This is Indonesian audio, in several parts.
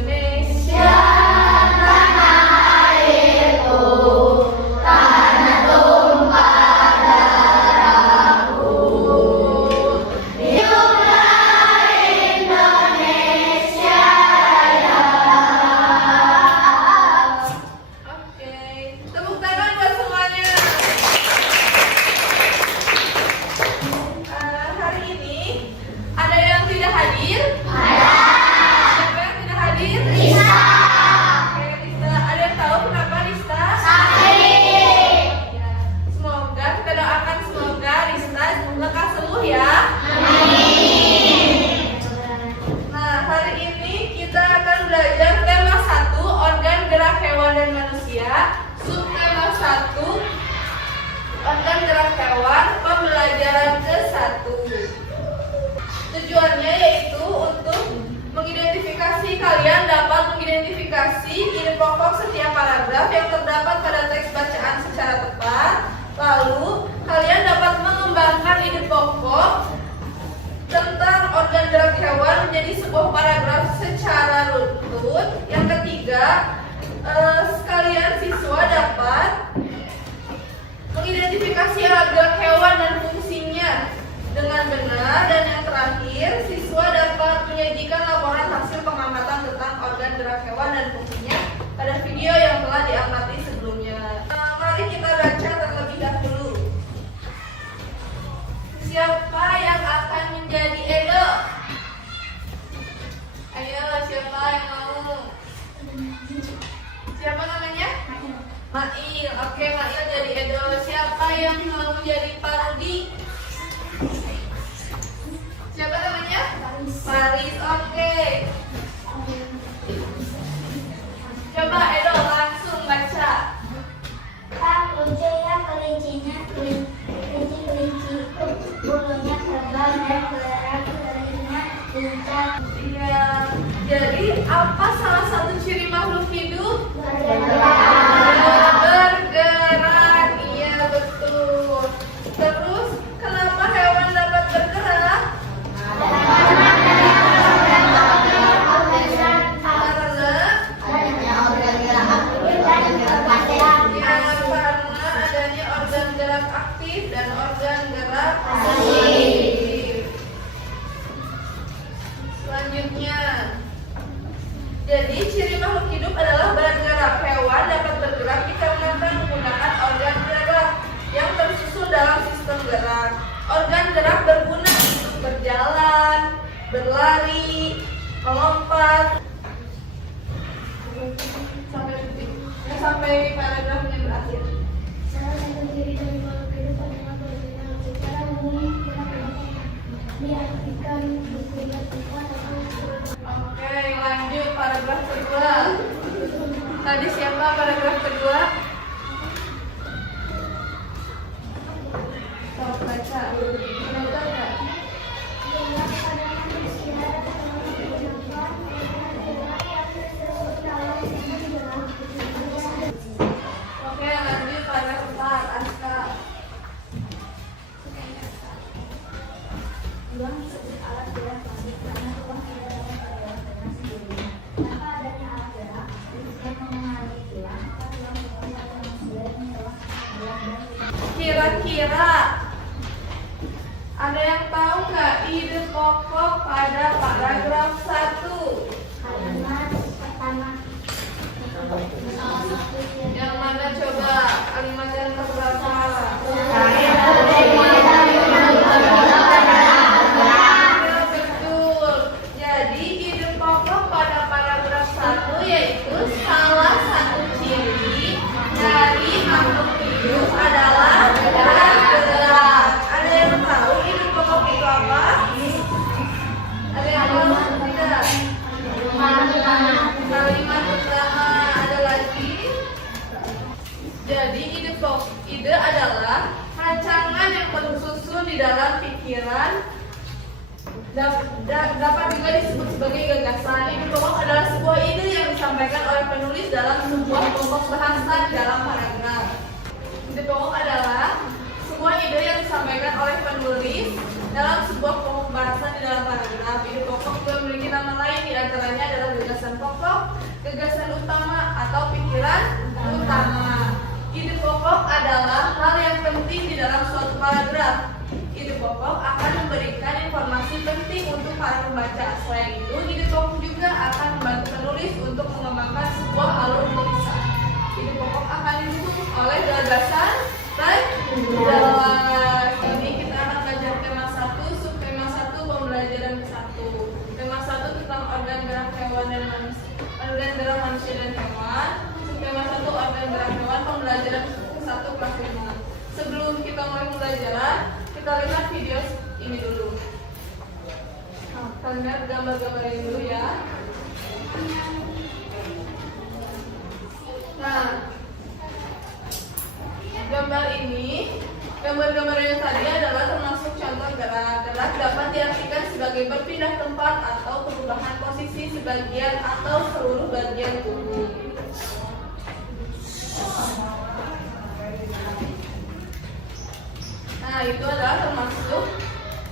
Indonesia, tanah airku, tanah tumpah darahku. Hiduplah Indonesia Raya. Oke, tepuk tangan buat semuanya. Hari ini ada yang tidak hadir? Ada. Siapa yang tidak hadir? Rista. Oke, Rista. Ada yang tahu kenapa Rista? Sakit. Ya. Semoga kita doakan semoga Rista lekas sembuh ya. Amin. Nah, hari ini kita akan belajar tema 1, organ gerak hewan dan manusia. Subtema 1, organ gerak hewan, pembelajaran ke-1. Tujuannya yaitu untuk mengidentifikasi, kalian dapat mengidentifikasi ide pokok setiap paragraf yang terdapat pada teks bacaan secara tepat. Lalu, kalian dapat mengembangkan ide pokok tentang organ gerak hewan menjadi sebuah paragraf secara runtut. Yang ketiga, sekalian siswa dapat mengidentifikasi alat gerak hewan dan fungsinya dengan benar, dan yang terakhir siswa dapat menyajikan laporan hasil pengamatan tentang organ gerak hewan dan fungsinya pada video yang telah diamati sebelumnya. Mari kita baca terlebih dahulu. Siapa yang akan menjadi Edo? Ayo, siapa yang mau? Siapa namanya? Mail. Oke, Mail jadi Edo. Siapa yang mau menjadi Parudi? Siapa namanya? Paris. Oke. Coba Edo langsung baca. Pak lucu ya kelincinya, kelinci-kelinciku, bulunya tebal dan gerak-geriknya lincah. Iya. Jadi apa salah satu ciri makhluk hidup? Bergerak. Iya, betul. Terus kenapa hewan dapat bergerak? Karena adanya organ gerak aktif dan organ gerak pasif. Selanjutnya, jadi ciri makhluk hidup adalah bergerak. Hewan dapat bergerak dikarenakan menggunakan organ gerak yang tersusun dalam sistem gerak. Organ gerak berguna untuk berjalan, berlari, melompat. Sampai paragrafnya berakhir. Salah satu ciri dari makhluk hidup adalah bergerak. Secara umum, diartikan bekerja cepat atau Oke, lanjut paragraf kedua. Tadi siapa paragraf kedua? Coba baca. Betul nggak? gerak pada manusia dalam kehidupan gerak yang tersebut dalam sistem gerak. Oke, lanjut paragraf 4. Aska. Ruang disebut alat gerak bagi karena ruang tidak dapat bergerak dengan sendirinya. Tanpa adanya alat gerak, sistem mengenali ruang, maka ruang bekerja dengan sendirinya ruang gerak dan Kira-kira ada yang tahu nggak ide pokok pada paragraf 1? kalimat pertama. Yang mana coba? Kalimat yang keberapa? Betul. Jadi ide pokok pada paragraf 1 yaitu salah satu ciri dari makhluk hidup adalah bergerak. Ada yang tahu ide pokok itu apa? Ada yang tahu tidak? Kalimat pertama. Ada lagi? Jadi ide adalah rancangan yang tersusun di dalam pikiran, dapat juga disebut sebagai gagasan. Ide pokok adalah sebuah ide yang disampaikan oleh penulis dalam sebuah kelompok bahasa di dalam paragraf. Ide pokok adalah sebuah ide yang disampaikan oleh penulis dalam sebuah kelompok bahasa di dalam paragraf. Ide pokok juga memiliki nama lain, diantaranya adalah gagasan pokok, Ide pokok adalah hal yang penting di dalam suatu paragraf. Ide pokok akan memberikan informasi penting untuk para pembaca. Selain itu, ide pokok juga akan membantu penulis untuk mengembangkan sebuah alur tulisan. Ide pokok akan didukung oleh gagasan, right? Jelas. Ini kita akan belajar tema 1, subtema 1, pembelajaran 1. Tema 1 tentang organ gerak hewan dan manusia. Organ gerak manusia dan hewan. Subtema 1, organ gerak hewan, pembelajaran 1 kelas 5. Sebelum kita mulai pembelajaran, kita lihat video ini dulu. Kita lihat gambar-gambar ini dulu ya. Nah, gambar-gambar yang tadi adalah termasuk contoh gerak. Gerak dapat diartikan sebagai berpindah tempat atau perubahan posisi sebagian atau seluruh bagian tubuh. Nah, itu adalah termasuk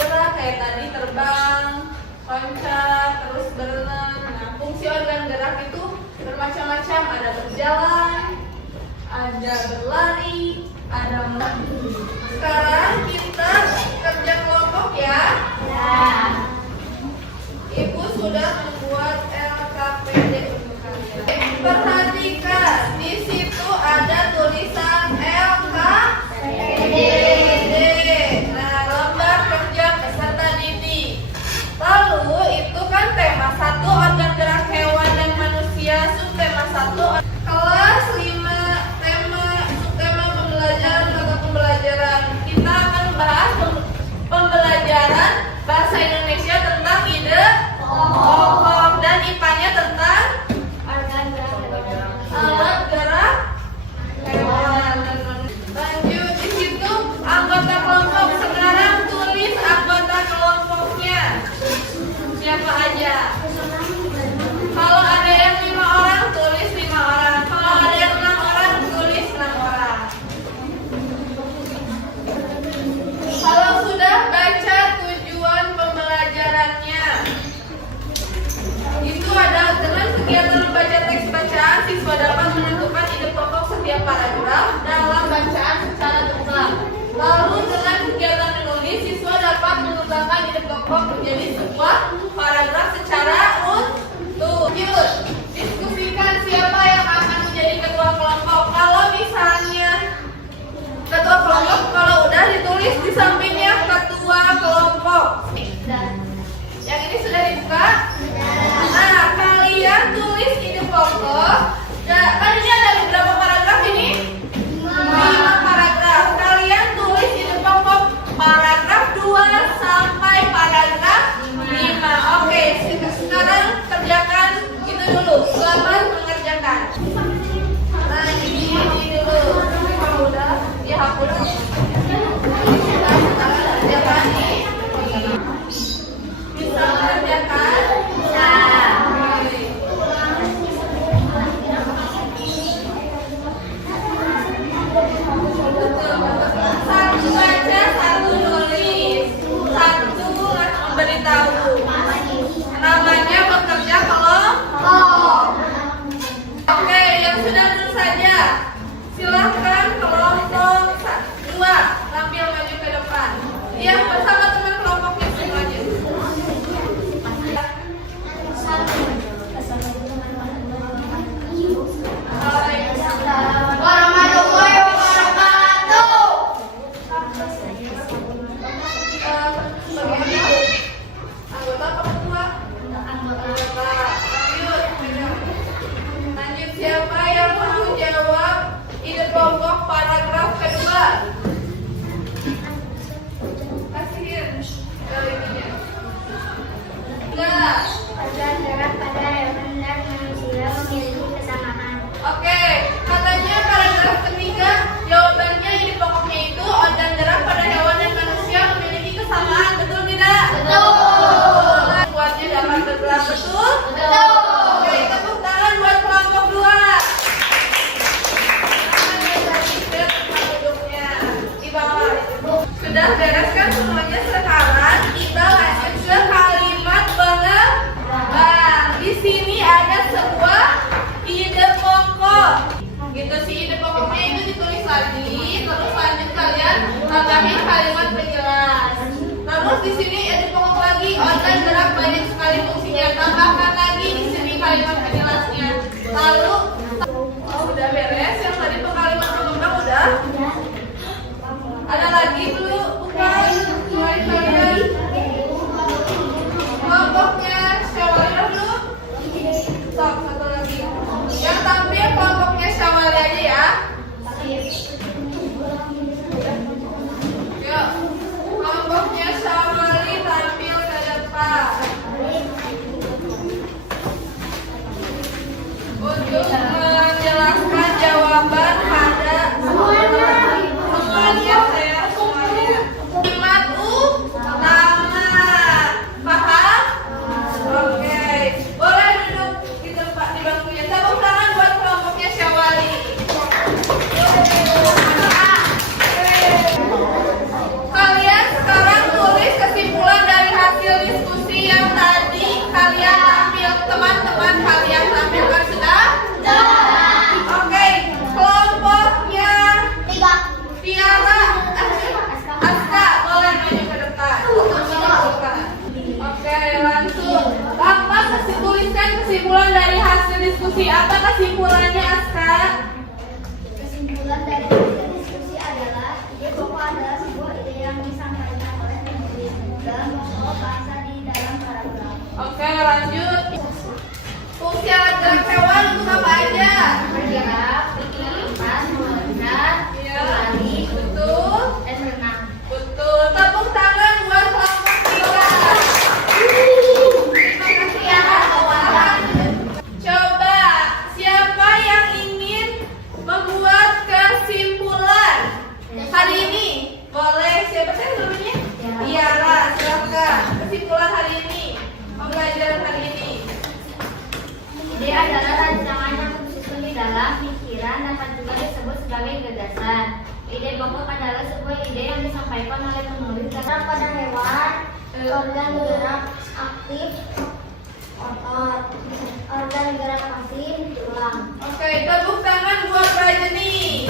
gerak kayak tadi, terbang, loncat, terus berenang. Nah, fungsi organ gerak itu bermacam-macam, ada berjalan, ada berlari, ada Sekarang kita kerja kelompok ya. Ibu sudah membuat LKPD untuk kalian. Perhatikan, di situ ada tulisan LKPD. Nah, lembar kerja peserta didik. Lalu itu kan tema 1 organ gerak hewan dan manusia, subtema 1 kelas 5 subtema pembelajaran atau pembelajaran. Kita akan membahas pembelajaran bahasa Indonesia tentang ide pokok dan IPA-nya tentang alat gerak hewan. Lanjut, di situ anggota kelompok. Sekarang tulis anggota kelompoknya. Siapa aja? Kalau ada yang 5 orang, tulis 5 orang. Kalau ada yang 6 orang, tulis 6 orang. Kalau sudah, baca tujuan pembelajarannya. Itu adalah dengan kegiatan membaca teks bacaan, siswa dapat menentukan ide pokok setiap paragraf dalam bacaan secara tepat. Lalu dengan kegiatan menulis, siswa dapat mengembangkan ide pokok menjadi sebuah paragraf secara utuh. Diskusikan siapa yang akan menjadi ketua kelompok. Kalau misalnya ketua kelompok, kalau udah ditulis di sampingnya ketua kelompok. Yang ini sudah dibuka. Nah, kalian tulis ide pokok. Kan ini ada berapa paragraf ini? 5 paragraf. Kalian tulis ide pokok paragraf 2 sampai paragraf 5. Oke, sekarang kerjakan itu dulu. Selamat mengerjakan. Nah, ini dulu. Kalau udah dihapus. Sekarang kerjakan nih. Bisa mengerjakan? Bisa. Satu baca, satu nulis, satu memberitahu. Namanya bekerja kelompok. Oke, yang sudah dulu saja. Silahkan kelompok 2 tampil maju ke depan. Yang bersama teman kelompoknya maju. Warahmatullahi wabarakatuh. Anggota apa ketua? Anggota. Lanjut, siapa yang mau jawab ide pokok paragraf kedua? Kasihin kalinya. Enggak. Organ gerak pada hewan dan manusia memiliki kesamaan. Oke, katanya paragraf ketiga jawabannya ide pokoknya itu organ gerak pada hewan dan manusia memiliki kesamaan. Betul tidak? Betul. Buatnya dapat bergerak, betul? Betul. Oke, tepuk tangan buat kelompok 2. Duduknya. di sini ya dipokok lagi organ gerak banyak sekali fungsinya. Tambahkan lagi di sini kalimat penjelasnya. Lalu udah beres yang tadi kalimat pengembang udah. Ada lagi dulu bukan mulai kalian kelompoknya Syawali dulu. Stop, satu lagi. Yang tampil kelompoknya Syawali aja ya. Yuk, kelompoknya Syawali tampil ke depan untuk menjelaskan jawaban pada semuanya saya semuanya. Kalimat utama, paham? Oke, boleh duduk di tempat di bangkunya. Tepuk tangan buat kelompoknya Syawali. Kalian sekarang tulis kesimpulan dari hasil diskusi yang tadi kalian tampil, teman-teman kalian tampilkan sudah? Oke, kelompoknya Tiara, Aska, boleh maju ke depan. Oke, langsung. Apa tuliskan kesimpulan dari hasil diskusi? Apa kesimpulannya, Aska? Kesimpulan dari hasil diskusi adalah ide pokok adalah sebuah ide yang disampaikan oleh penulis dalam pokok bahasa di dalam paragraf. Oke, lanjut. Fungsi alat gerak hewan untuk apa aja? Bergerak, berkeliling, meloncat, berlari, Betul. dan berenang. Betul. Tepuk tangan buat kelompok kita. Terima kasih ya. Coba siapa yang ingin membuat kesimpulan hari ini? Boleh. Siapa sih namanya? Tiara. Silakan. Kesimpulan hari ini. Pembelajaran hari ini. Ide adalah rancangan yang tersusun di dalam pikiran, dapat juga disebut sebagai gagasan. Ide pokok adalah sebuah ide yang disampaikan oleh penulis gerak pada hewan, organ gerak aktif, otot, organ gerak pasif, tulang. Oke, tepuk tangan buat Rajani.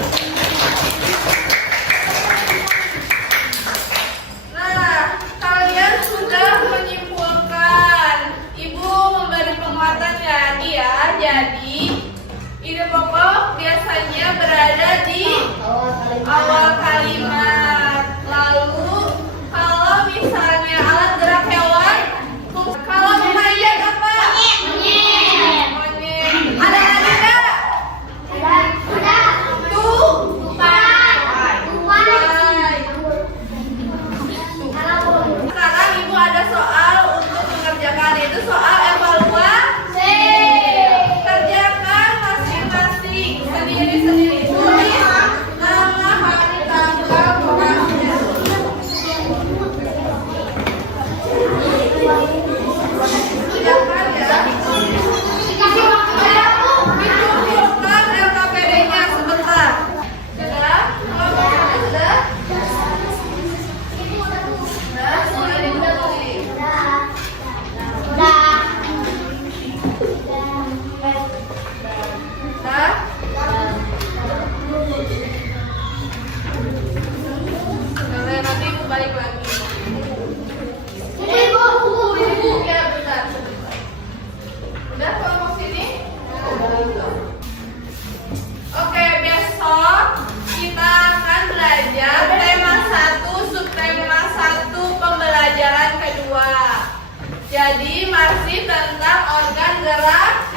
Nah, kalian sudah menyimpulkan. Ibu memberi penguatan lagi ya. Jadi, ide pokok biasanya berada di awal kalimat. Lalu, kalau misalnya alat gerak hewan, kalau monyet apa? Monyet. Ada lagi nggak? Sekarang ibu ada soal untuk mengerjakan, itu soal evaluasi. Kerjakan masing-masing sendiri-sendiri. Tulis nama, hari, tanggal, lokasinya. Kerjakan ya. Ditunjukkan LKPD-nya sebentar. Sudah? Kelompoknya sudah? Sudah, udah tulis. Sudah? Boleh, nanti ibu balik lagi. Ibu, ya bentar. Udah kelompok sini? Oke, besok kita akan belajar tema 1, subtema 1, pembelajaran kedua. Jadi masih tentang organ gerak